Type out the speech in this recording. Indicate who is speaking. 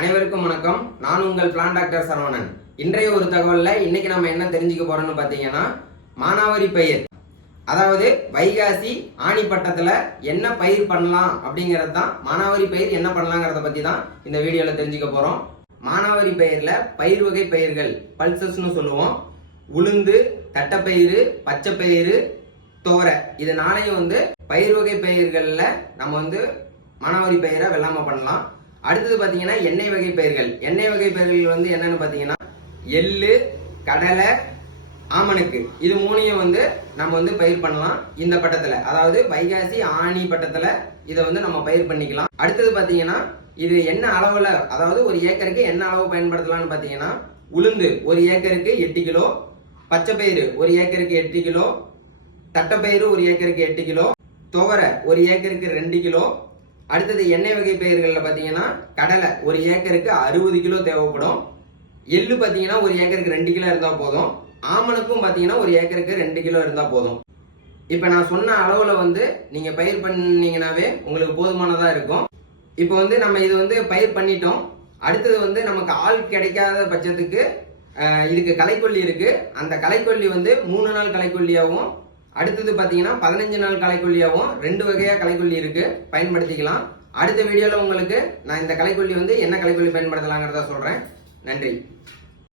Speaker 1: அனைவருக்கும் வணக்கம். நான் உங்கள் பிளான் டாக்டர் சரவணன். இன்றைய ஒரு தகவலில் இன்னைக்கு நம்ம என்ன தெரிஞ்சுக்க போறோம்னு பார்த்தீங்கன்னா மானாவரி பயிர். அதாவது வைகாசி ஆணி என்ன பயிர் பண்ணலாம் அப்படிங்கிறது தான் மானாவரி பயிர் என்ன பண்ணலாங்கிறத பற்றி தான் இந்த வீடியோவில் தெரிஞ்சுக்க போகிறோம் மானாவரி பயிரில் பயிர் வகை பயிர்கள் பல்சஸ்னு சொல்லுவோம். உளுந்து தட்டைப்பயிறு பச்சைப்பயிறு தோரை. இது நாளையும் வந்து பயிர் வகை பயிர்களில் நம்ம வந்து மானாவரி பயிரை வெள்ளாமல் பண்ணலாம். அடுத்தது பார்த்தீங்கன்னா எண்ணெய் வகை பயிர்கள். எண்ணெய் வகை பயிர்கள் வந்து என்னன்னு பார்த்தீங்கன்னா எள்ளு கடலை ஆமணுக்கு. இது மூணையும் வந்து நம்ம வந்து பயிர் பண்ணலாம் இந்த பட்டத்தில். அதாவது வைகாசி ஆணி பட்டத்தில் இதை வந்து நம்ம பயிர் பண்ணிக்கலாம். அடுத்தது பார்த்தீங்கன்னா இது என்ன அளவில் அதாவது ஒரு ஏக்கருக்கு என்ன அளவு பயன்படுத்தலாம்னு பார்த்தீங்கன்னா உளுந்து ஒரு ஏக்கருக்கு எட்டு கிலோ பச்சைப்பயிறு ஒரு ஏக்கருக்கு எட்டு கிலோ தட்டைப்பயிறு ஒரு ஏக்கருக்கு எட்டு கிலோ துவரை ஒரு ஏக்கருக்கு ரெண்டு கிலோ அடுத்தது எண்ணெய் வகை பயிர்களில் பார்த்தீங்கன்னா கடலை ஒரு ஏக்கருக்கு அறுபது கிலோ தேவைப்படும். எள்ளு பார்த்தீங்கன்னா ஒரு ஏக்கருக்கு ரெண்டு கிலோ இருந்தால் போதும். ஆமணக்கும் பார்த்தீங்கன்னா ஒரு ஏக்கருக்கு ரெண்டு கிலோ இருந்தால் போதும். இப்போ நான் சொன்ன அளவில் வந்து நீங்கள் பயிர் பண்ணீங்கன்னாவே உங்களுக்கு போதுமானதாக இருக்கும். இப்போ வந்து நம்ம இது வந்து பயிர் பண்ணிட்டோம். அடுத்தது வந்து நமக்கு ஆள் கிடைக்காத பட்சத்துக்கு இதுக்கு களைக்கொல்லி இருக்குது அந்த களைக்கொல்லி வந்து மூணு நாள் களைக்கொல்லியாகவும் அடுத்தது பார்த்தீங்கன்னா பதினஞ்சு நாள் களைக்கொல்லியாகவும் ரெண்டு வகையாக களைக்கொல்லி இருக்கு. பயன்படுத்திக்கலாம். அடுத்த வீடியோவில் உங்களுக்கு நான் இந்த களைக்கொல்லி வந்து என்ன களைக்கொல்லி பயன்படுத்தலாங்கிறத சொல்கிறேன் நன்றி.